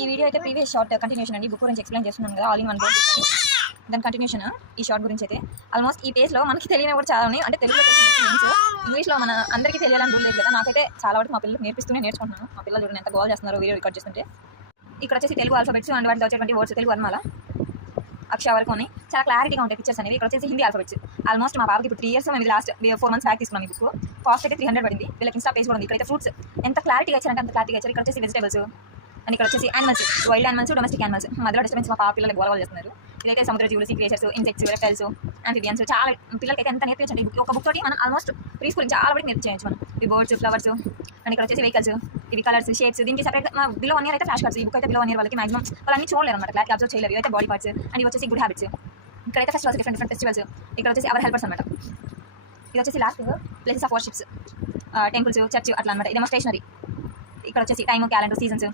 ఈ వీడియో అయితే previous short continuation అండి. బుక్ గురించి ఎక్స్ప్లెయిన్ చేస్తున్నాను కదా, ఆల్ ఇన్ వన్ బుక్. దాని కంటిన్యూషన్ ఈ షార్ట్ గురించి అయితే ఆల్మోస్ట్ ఈ పేజ్లో మనకి తెలియని కూడా చాలా ఉన్నాయి. అంటే తెలుగులో ఇంగ్లీష్లో మన అందరికీ తెలియాలని రూల్ లేదు కదా. నాకైతే చాలా వరకు మా పిల్లలకు నేర్చుకుంటున్నాను. మా పిల్లలు చూడండి ఎంత గోల్ చేస్తున్నారు వీడియో రికార్డ్ చేస్తుంటే. ఇక్కడ వచ్చేసి తెలుగు ఆల్ఫాబెట్స్ అండ్ వాటిలో వచ్చేటువంటి వర్డ్స్ తెలుగు వర్ణమాల అక్షర వరకు ఉన్నాయి. చాలా క్లారిటీగా ఉంటాయి పిక్చర్స్ అనేవి. ఇక్కడ వచ్చేసి హిందీ ఆల్ఫాబెట్స్. ఆల్మోస్ట్ మా బాబుకి ఇప్పుడు 3 years మేము లాస్ట్ 4 months బ్యాక్ తీసుకున్నాం ఈ బుక్. కాస్ట్ అయితే 300 పడింది. వీళ్ళకి ఇన్స్టా పేజ్ కూడా ఉంది. ఇక్కడైతే ఫ్రూట్స్ ఎంత క్లారిటీగా ఇచ్చారంటే అంత క్లారిటీగా ఇచ్చారు. ఇక్కడ వచ్చేసి వెజిటేబుల్స్ అండ్ ఇక్కడ వచ్చేసి animals, wild animals, domestic animals. మధ్యలో డిస్టర్బెన్స్ మా పిల్లలు గోల చేస్తున్నారు. ఇదైతే సముద్ర జీవులు, sea creatures, insects, reptiles, amphibians. చాలా పిల్లలకి అయితే ఎంత నేర్పించండి. ఒక బుక్ తోటి మనం ఆల్మోస్ట్ ప్రీ స్కూల్ చాలా వరకు నేర్పించవచ్చు మనం. ఈ బర్డ్స్, ఫ్లవర్స్ అండ్ ఇక్కడ వచ్చేసి వెహికల్స్, ఇవి కలర్స్, షేప్స్. దీనికి సపరేట్ బిలో 1 year అయితే ఫ్లాష్ కార్డ్స్. ఈ బుక్ అయితే బిలో 1 year వాళ్ళకి మాక్సిమం వాళ్ళని చూడలేరు అనమాట. క్లారిటీ అబ్జర్వ్ చేయలేరు. ఇవైతే బాడీ పార్ట్స్ అండ్ ఇవి వచ్చేసి గుడ్ హ్యాబిట్స్. ఇక్కడైతే ఫెస్టివల్స్, డిఫరెంట్ ఫెస్టివల్స్. ఇక్కడ వచ్చేసి అవర్ హెల్పర్స్ అనమాట. ఇది వచ్చేసి last places of worships, temples, church అట్లా అనమాట. ఇదేమో స్టేషనరీ. ఇక్కడ వచ్చేసి టైమ్, క్యాలెండర్, సీజన్స్,